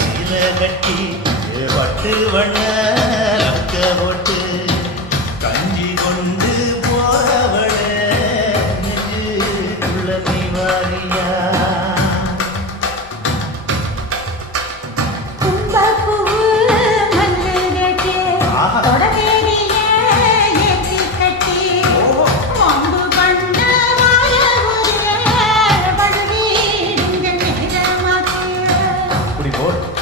சீல கட்டி பட்டு வண்ண லக்க போட்டு கஞ்சி கொண்டு போறவள நெஞ்சுக்குள்ள நீ வாரியா What?